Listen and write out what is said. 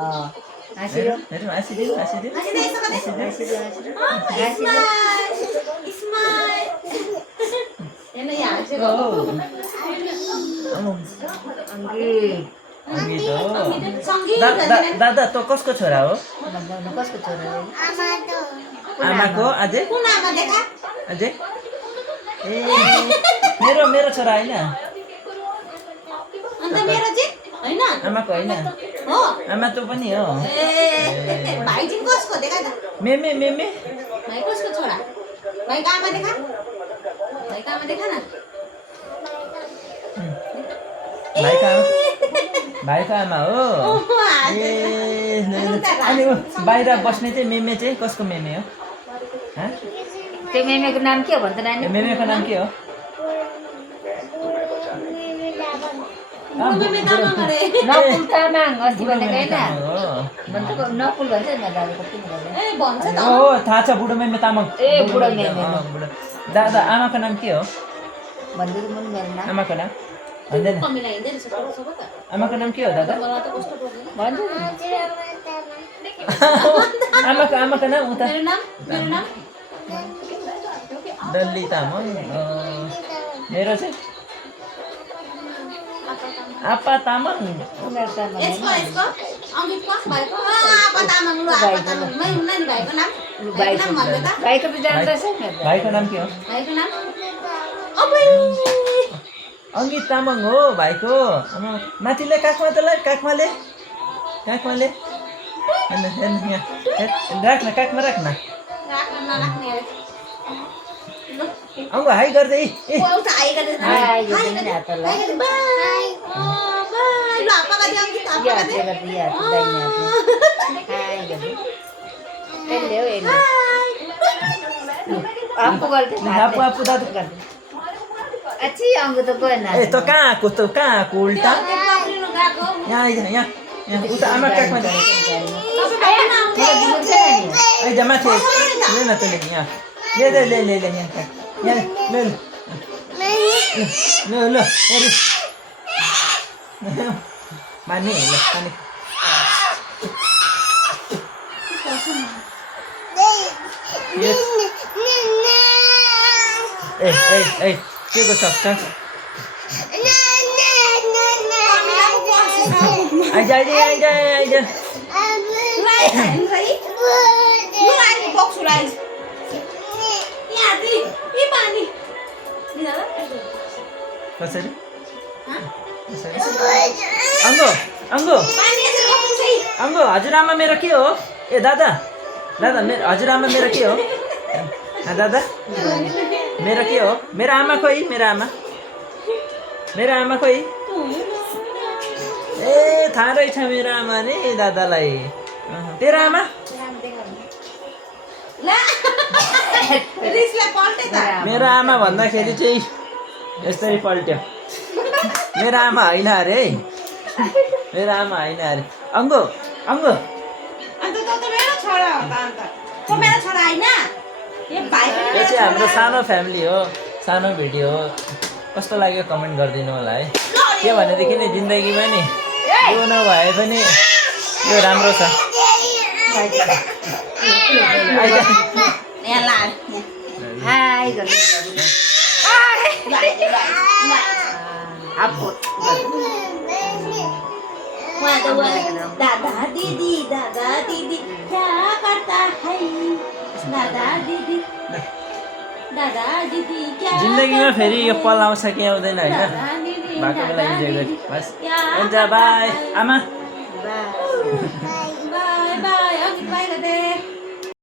हाँसिदियो हेरौँ हाँसिदियो हाँसिदियो दादा तँ कसको छोरा हो कसको छोरा हो आमाको अझै अझै ए मेरो मेरो छोरा होइन आमाको होइन आमा तँ पनि हो मेमे मेमे भाइको आमा हो ए अनि बाहिर बस्ने चाहिँ मेमे चाहिँ कसको मेमे हो त्यो मेमेको नाम के हो भन्छ नानी मेमेको नाम के हो नकुल तामाङ अस्ति भनेको होइन नकुल भन्छ नि दादाको किन भन्दैन हो थाहा छ बुढो मेमे तामाङ ए बुढो मेमे दादा आमाको नाम के हो भन्दिनु मन मेरो नाम आमाको नाम भन्दैन आमाको नाम के हो दादा आमाको नाम उता डल्ली तामाङ मेरो चाहिँ आपा तामाङ भाइको त जान्दैछ भाइको नाम के हो अङ्गित तामाङ हो भाइको माथिले काखमाले राख्न काखमा राख्न अङ्गो हाई गर्दै आफू आफू दादु अच्छी अंग तो गएन ए त कहाँ आएको उल्टा यहाँ आइज यहाँ उता आमा काखमा आइज माथि ले न तैँले यहाँ ले यहाँ काख यहाँ ल माने ल माने ए के को छ आइज कसरी अङ्गो हजुरआमा मेरो के हो ए दादा मेरो हजुरआमा मेरो के हो दादा मेरो के हो मेरो आमा खोइ मेरो आमा खोइ ए थाहा रहेछ मेरो आमा नि दादालाई तेरो आमा मेरो आमा भन्दाखेरि चाहिँ यस्तै पल्ट्यो मेरो आमा होइन अरे अङ्गो यो चाहिँ हाम्रो सानो फ्यामिली हो सानो भिडियो हो कस्तो लाग्यो कमेन्ट गरिदिनु होला है के भनेदेखि नि जिन्दगीमा नि यो नभए पनि यो राम्रो छ दादा दीदी क्या करता है दादा दीदी क्या जिन्दगीमा फेरि यो पल आउँछ कि आउँदैन होइन भएको बेला इन्जोय गरी बस हुन्छ बाई आमा